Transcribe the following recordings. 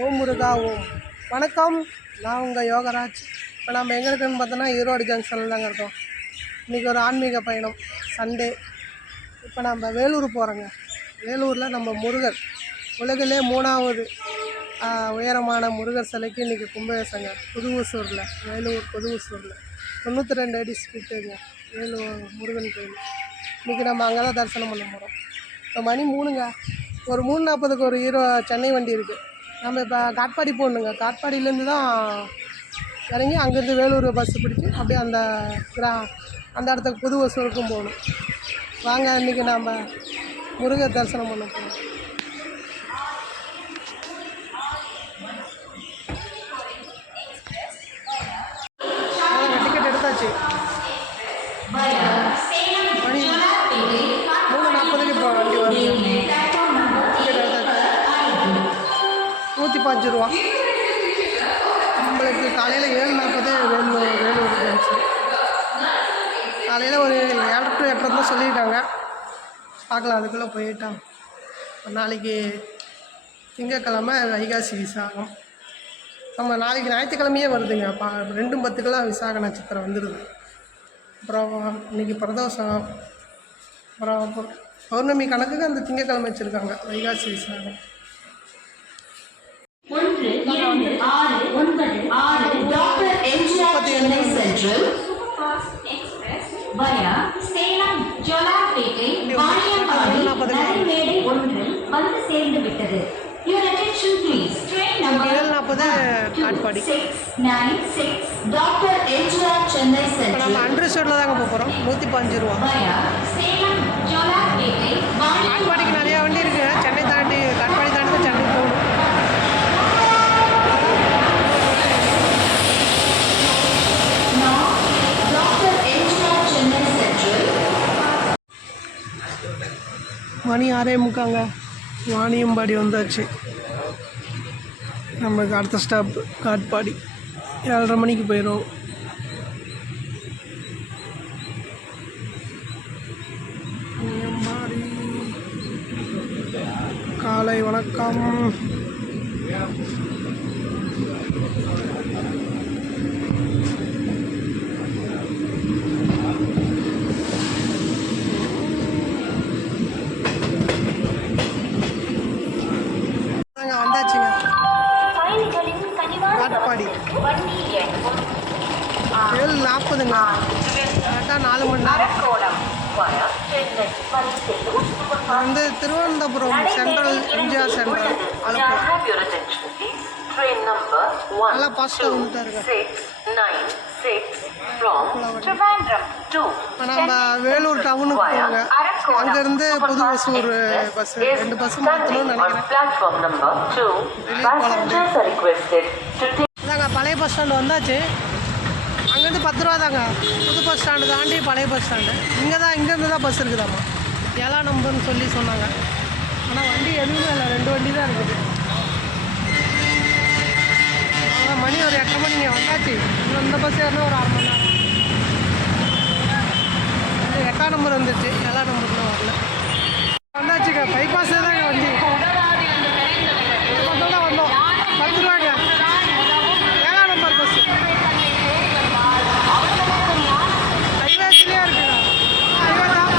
ஓம் முருகா ஓம். வணக்கம், நான் உங்கள் யோகராஜ். இப்போ நம்ம எங்கே இருக்குன்னு பார்த்தோன்னா ஈரோடு ஜங்ஷனில் தாங்க இருக்கோம். இன்றைக்கி ஒரு ஆன்மீக பயணம், சண்டே. இப்போ நம்ம வேலூர் போகிறோங்க. வேலூரில் நம்ம முருகர், உலகிலே 3வது உயரமான முருகர் சிலைக்கு இன்றைக்கி கும்பாபிஷேகங்க. புதுவசூரில், வேலூர் புதுவசூரில் 92 அடி ஸ்பீட்டுங்க வேலூர் முருகன் கோயில். இன்றைக்கி நம்ம அங்கே தான் தரிசனம் பண்ண போகிறோம். இப்போ மணி 3ங்க. ஒரு 3:40க்கு ஒரு சென்னை வண்டி இருக்குது. நம்ம இப்போ காட்பாடி போகணுங்க. காட்பாடியிலேருந்து தான் இறங்கி அங்கேருந்து வேலூர் பஸ்ஸு பிடிச்சி அப்படியே அந்த இடத்துக்கு புதுவசூருக்கும் போகணும். வாங்க, இன்றைக்கி நாம் முருகர் தரிசனம் பண்ண போகிறோம். டிக்கெட் எடுத்தாச்சு. மணி 3:40க்கு இப்போ வண்டி வருது. டிக்கெட் எடுத்தாச்சு. 105 ரூபா. நம்மளுக்கு காலையில் 7:40 வேலூர் ஜங்ஷன். காலையில் ஒரு 7 to 8 தான் சொல்லியிருக்காங்க. பார்க்கலாம், அதுக்குள்ளே போயிட்டான். நாளைக்கு திங்கக்கிழமை வைகாசி விசாகம். நம்ம நாளைக்கு ஞாயிற்றுக்கிழமையே வருதுங்க. 2:10 விசாக நட்சத்திரம் வந்துடுது. அப்புறம் இன்றைக்கி பிரதோஷம், அப்புறம் பௌர்ணமி கணக்குக்கு அந்த திங்கக்கிழமை வச்சுருக்காங்க Vaikasi Visakam. 1, 2, 6, 9, 6 doctor MGR Chennai central via Salem Jolarpettai Vaniyambadi நரிமேடை 1 வந்து சேர்ந்து விட்டது. Your attention please. Train number 696 doctor MGR Chennai central. நம்ம அண்டர்ஸ்டோரில் தாங்க போகிறோம். 105 ரூபா. via சேலம் ஜோலார்பேட்டை காட்பாடிக்கு நிறையா வண்டி இருக்குது. சென்னை தாண்டி, காட்பாடி தாண்டி தான் சென்னை போகணும். மணி 6:45ங்க. வாணியம்பாடி வந்தாச்சு. நமக்கு அடுத்த ஸ்டாப் காட்பாடி. 7:30 மணிக்கு போயிடும். வாணியம்பாடி. காலை வணக்கம். வந்தாச்சுங்க காட்பாடி. 7:40ங்க. கரெக்டாக 4 மணி நேரம். வந்து திருவனந்தபுரம் சென்ட்ரல், எம்ஜிஆர் சென்ட்ரல், ஆலப்புழா. நல்லா பாஸ்ட்டாக வந்துட்டாருங்க. நம்ம வேலூர் டவுனுக்கு போங்க. அங்கேருந்து புதுவசூர் பஸ்ஸு, 2 பஸ்ஸு மாற்றணும்னு நினைக்கிறேன். அதாங்க பழைய பஸ் ஸ்டாண்டு வந்தாச்சு. அங்கேருந்து 10 ரூபா தாங்க. புது பஸ் ஸ்டாண்டு தாண்டி பழைய பஸ் ஸ்டாண்டு. இங்கேருந்து தான் பஸ் இருக்குதாம்மா. 7ஆம் நம்பர்னு சொல்லி சொன்னாங்க. ஆனால் வண்டி எதுவுமே இல்லை, 2 வண்டி தான் இருக்குது. மணி ஒரு 8:30 மணிங்க வந்தாச்சு. இந்த பஸ் ஏறினா ஒரு 1/2 மணி நேரம். 8ஆம் நம்பர் வந்துச்சு, 7ஆம் நம்பர்லாம் வரல. வந்தாச்சுங்க. பைபாஸ் தாங்க வண்டி. வந்தோம் 10 ரூபாங்க. 7ஆம் நம்பர் பஸ் ஹைவேஸ்லேயே இருக்குங்க. ஹைவே தான்.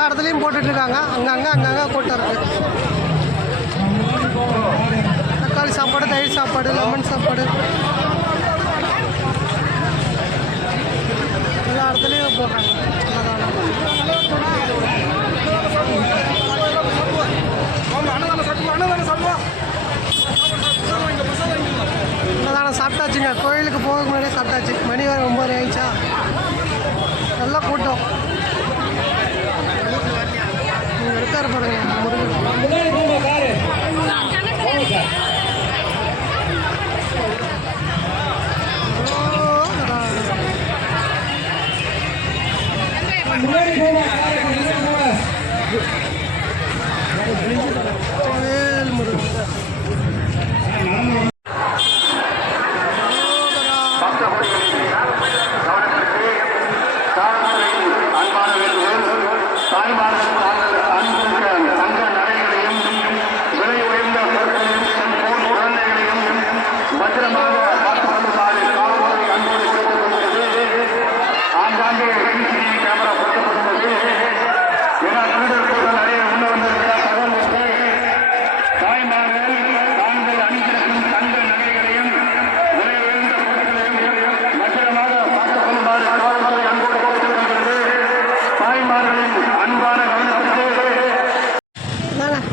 எல்லா இடத்துலையும் போட்டுட்ருக்காங்க. அங்கங்கே கூட்டம் இருக்குது. தக்காளி சாப்பாடு, தயிர் சாப்பாடு, லெமன் சாப்பாடு எல்லா இடத்துலையும் போடுறாங்க. அன்னதானம் சாப்பிட்டாச்சுங்க. கோயிலுக்கு போக முன்னாடியே சாப்பிட்டாச்சு. மணி வர 9 ஆயிடுச்சா. நல்ல கூட்டம். இங்கே இருக்காரு பாருங்க முருகன். வேல் முருகன்.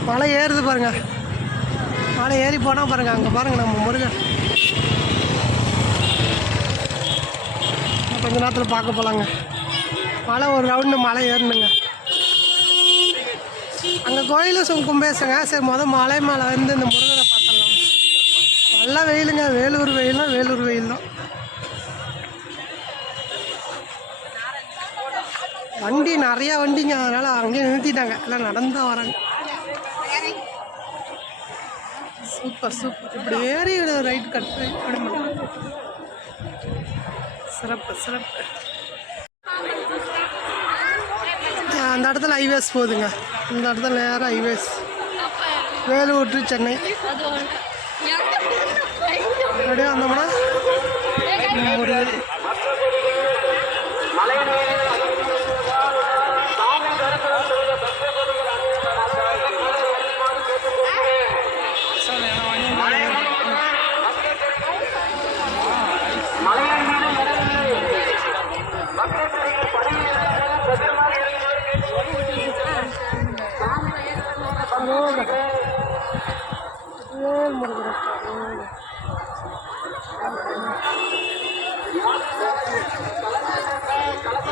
மலை ஏறுது பாருங்க. மலை ஏறி போனால் பாருங்க, அங்கே பாருங்க நம்ம முருகன். கொஞ்ச நேரத்தில் பார்க்க போகலாங்க. மலை ஒரு ரவுண்டு மலை ஏறணுங்க. அங்கே கோயிலும் கும்பேசங்க. சரி மலை மேலே வந்து இந்த முருகனை பார்த்துடலாம். நல்லா வெயிலுங்க. வேலூர் வெயில் தான், வேலூர் வெயில் தான். வண்டி நிறையா வண்டிங்க, அதனால் அங்கேயே நிறுத்திட்டாங்க. எல்லாம் நடந்து தான் வராங்க. Super super. இப்படி ஏறி ரைட் கட் சிறப்பு சிறப்பு. அந்த இடத்துல ஹைவேஸ் போகுதுங்க. இந்த இடத்துல நேராக ஹைவேஸ் வேலூர் டு சென்னை. அப்படியே வந்தோம்னா ஒரு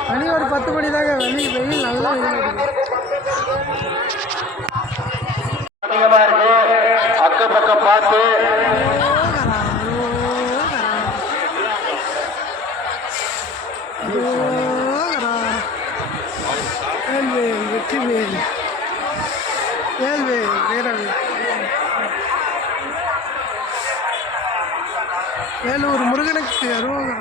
மணி ஒரு 10 மணி தாங்க. வெயில் நல்லா அதிகமா இருக்கு. அக்க பக்கம் பார்த்து வெற்றிவேல் வேல்வேல் வீரவேல். வேலூர் முருகனுக்கு அரோகரா.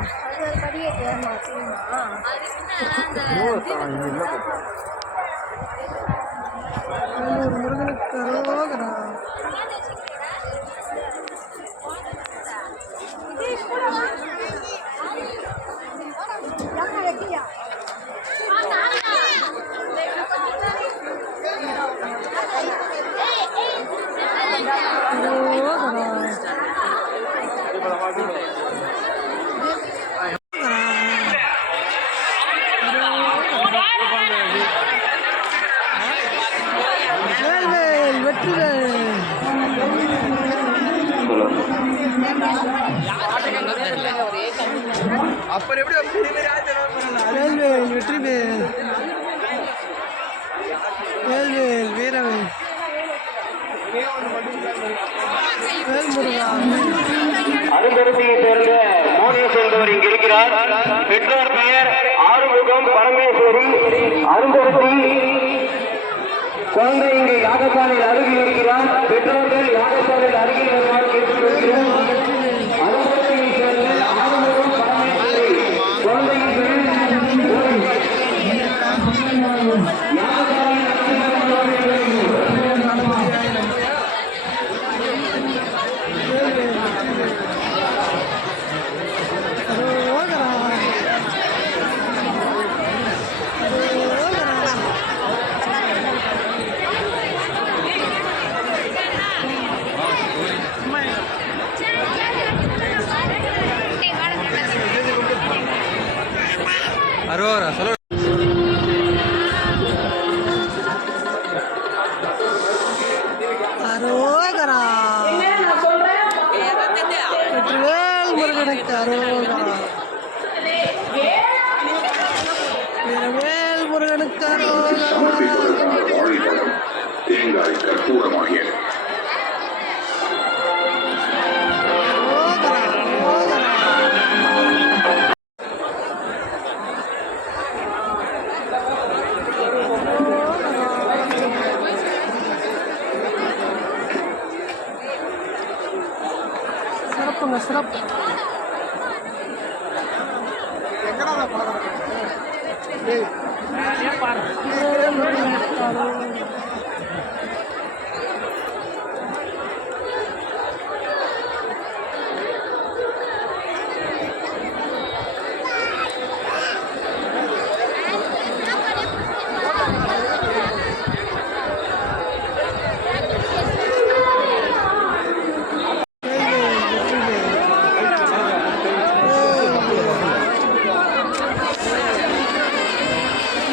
வேலூர் முருகனுக்கு அரோகரா. வேல்வேல் வெற்றிவேல். வேல்வேல் வெற்றிவேல். வேல்வேல் வீரவேல். வேல்முருகா. அருந்தரத்தையை சேர்ந்த மோனேஷ் என்பவர் இங்கு இருக்கிறார். பெற்றோர் பெயர் ஆறுமுகம் பரமேஸ்வரி. அருந்தரத்தி குழந்தை இங்கு யாகசாலையில் அருகில் இருக்கிறார். பெற்றோர்கள் யாகசாலையில் அருகில் வருமாறு கேட்டுக்கொள்கிறோம். அருந்தரத்தையை சேர்ந்த ஆறுமுகம் பரமேஸ்வரி குழந்தையின் பெயர் சிறப்பு.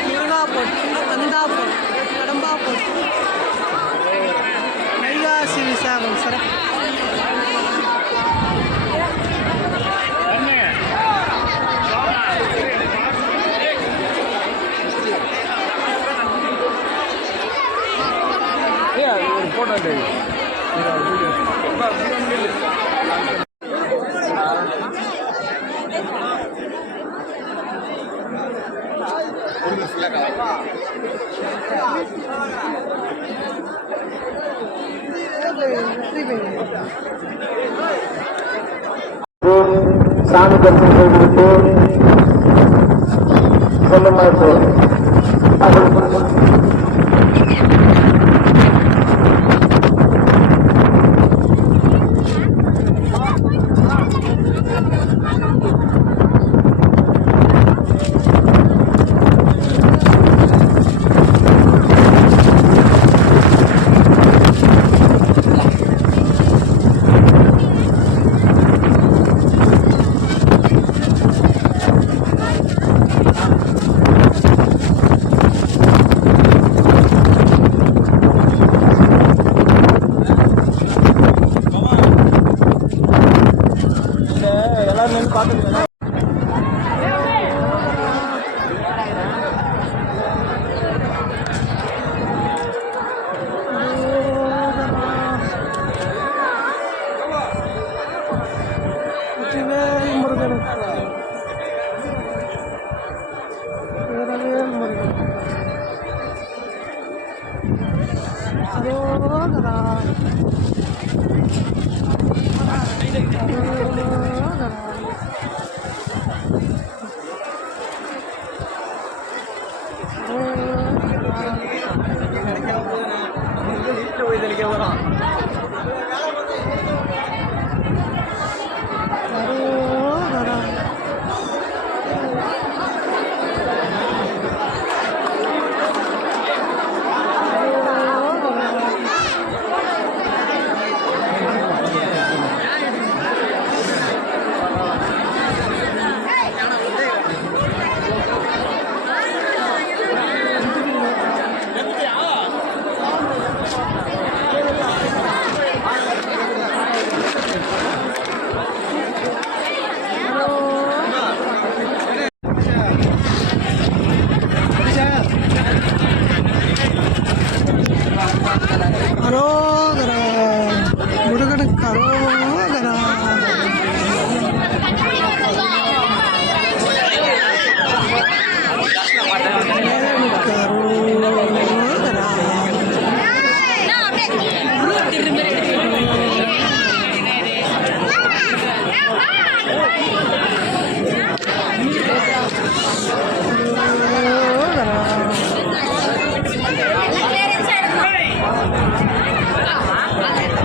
முருகா போட்டு, கந்தா போட்டு, கடம்பா போட்டு, வைகாசி விசாகம் சிறப்பு. வெற்றி பெறும். சாமி தரிசனம் செய்துவிட்டு செல்லுமாறு வெற்றிவேல் முருகனுக்கு வீரவேல் முருகன் அரோகரா. அரோகரா முருகனுக்கு அரோகரா. முருகனுக்கு அரோகரா.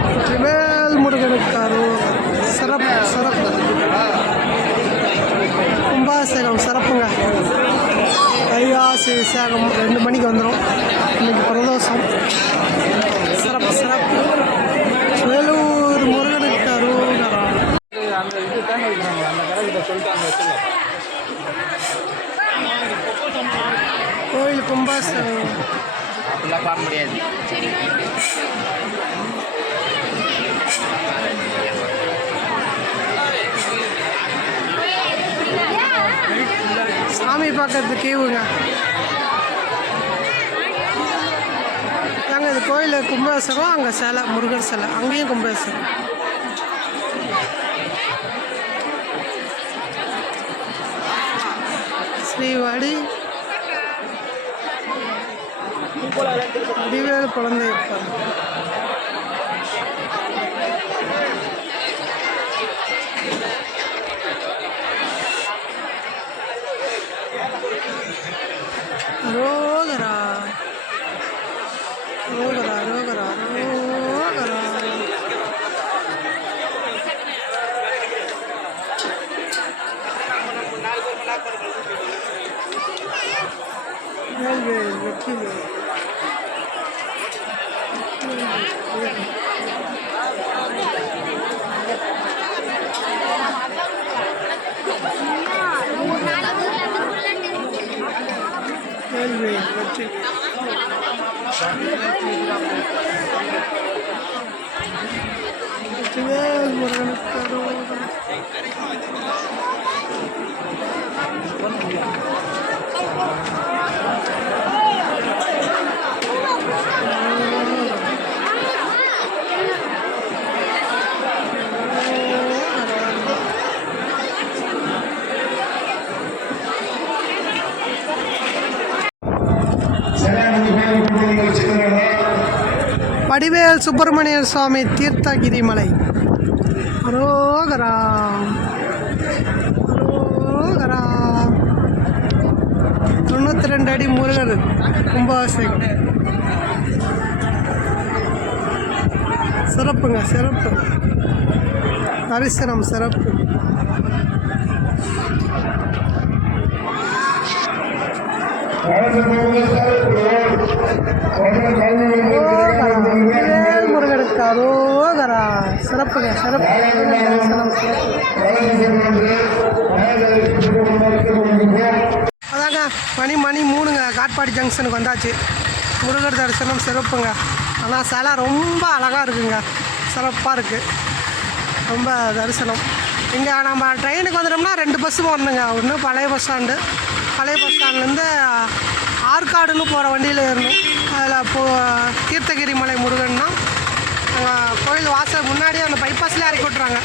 வெற்றிவேல் முருகனுக்கு அரோகரா. சிறப்பு சிறப்பு. கும்பாபிஷேகம் சிறப்புங்க. வைகாசி விசாகம் 2 மணிக்கு வந்துடும். இன்னைக்கு பிரதோஷம். சிறப்பு சிறப்பு. வேலூர் முருகனுக்கு அரோகரா. கோயில் கும்பாபிஷேகம் அப்படிலாம் பார்க்க முடியாது. சாமி பார்க்கறதுக்கு கீவுங்க. அங்கே இது கோயில் கும்பாபிஷேகம், அங்கே சிலை முருகர் சிலை, அங்கேயும் கும்பாபிஷேகம். ஸ்ரீவாடி வடிவேல் குழந்தை இருப்பார். வெற்றி. வெற்றிவேல் முருகனுக்கு அரோகரா. வடிவேல் சுப்பிரமணிய சுவாமி தீர்த்தகிரி மலை. அரோகரா அரோகரா. 92 அடி முருகர் கும்பாபிஷேகம். சிறப்புங்க, சிறப்பு தரிசனம், சிறப்பு. முருகனுக்கு அரோகரா. சிறப்புங்க, சிறப்பு தரிசனம், சிறப்பு. அதாங்க மணி 3ங்க. காட்பாடி ஜங்ஷனுக்கு வந்தாச்சு. முருகர் தரிசனம் சிறப்புங்க. ஆனால் சிலை ரொம்ப அழகாக இருக்குங்க, சிறப்பாக இருக்குது ரொம்ப தரிசனம். இங்கே நம்ம ட்ரெயினுக்கு வந்துட்டோம்னா 2 பஸ்ஸு வரணுங்க. ஒன்று பழைய பஸ் ஸ்டாண்ட்லேருந்து ஆற்காடுன்னு போகிற வண்டியில் ஏறணும். அதில் தீர்த்தகிரி மலை முருகன்னா கோயில் வாசல் முன்னாடியே அந்த பைபாஸ்லேயே இறக்கி விட்றாங்க.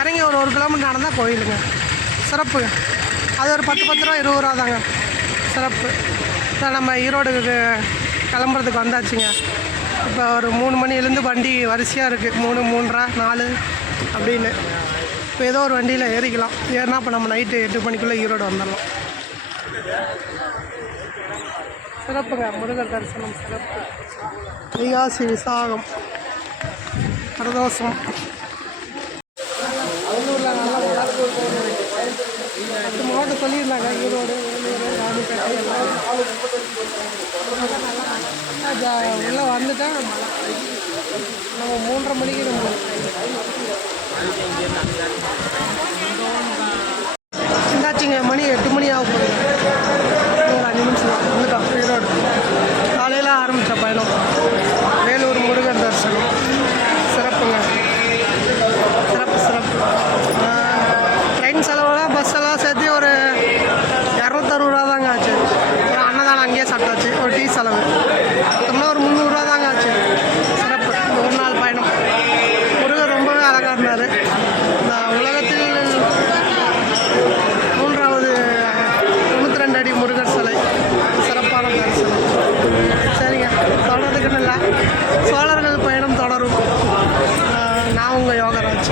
இறங்கி ஒரு 1 கிலோமீட்டர் நடந்தால் கோயிலுங்க. சிறப்புங்க. அது ஒரு 10 ரூபா 20 ரூபா தாங்க. சிறப்பு. நம்ம ஈரோடுக்கு கிளம்புறதுக்கு வந்தாச்சுங்க. இப்போ ஒரு 3 மணிலேருந்து வண்டி வரிசையாக இருக்குது. 3, 3:30, 4 அப்படின்னு. இப்போ ஏதோ ஒரு வண்டியில் ஏறிக்கலாம். ஏறினா இப்போ நம்ம நைட்டு 8 மணிக்குள்ளே ஈரோடு வந்துடலாம். சிறப்புங்க, முருகர் தரிசனம் சிறப்பு. வைகாசி விசாகம் பிரதோஷம். அவ்வளூரில் நல்லா வளர்ப்பு 10 மாவட்டம் சொல்லியிருந்தாங்க. ஈரோடு, வேலூர், ராணிப்பேட்டை எல்லாம் உள்ளே வந்துட்டேன். நம்ம 3:30 மணிக்கு நம்ம இந்தாச்சுங்க. மணி 8 மணி ஆக போகுது. ஒரு 5 நிமிஷம் வந்துட்டோம் ஈரோடு. காலையில் ஆரம்பித்த பயணம். வேலூர் முருகன் தரிசனம் சிறப்புங்க, சிறப்பு சிறப்பு. ட்ரெயின் செலவெல்லாம் பஸ்ஸெல்லாம் சேர்த்து ஒரு 260 ரூபா தாங்க ஆச்சு. அன்னதானம் அங்கேயே சாப்பிட்டாச்சு. ஒரு டீ செலவு மொத்தம்னா ஒரு 300 ரூபா தாங்க ஆச்சு. சிறப்பு. இந்த ஒரு நாள் பயணம். முருகர் ரொம்பவே அழகாக இருந்தார். இந்த உலகத்தில் 3வது 92 அடி முருகர் சிலை. சிறப்பான தரிசனம். சரிங்க, தொடர்றதுக்குன்னு இல்லை, சோழர்கள் பயணம் தொடரும். நான் உங்கள் யோகராஜ்.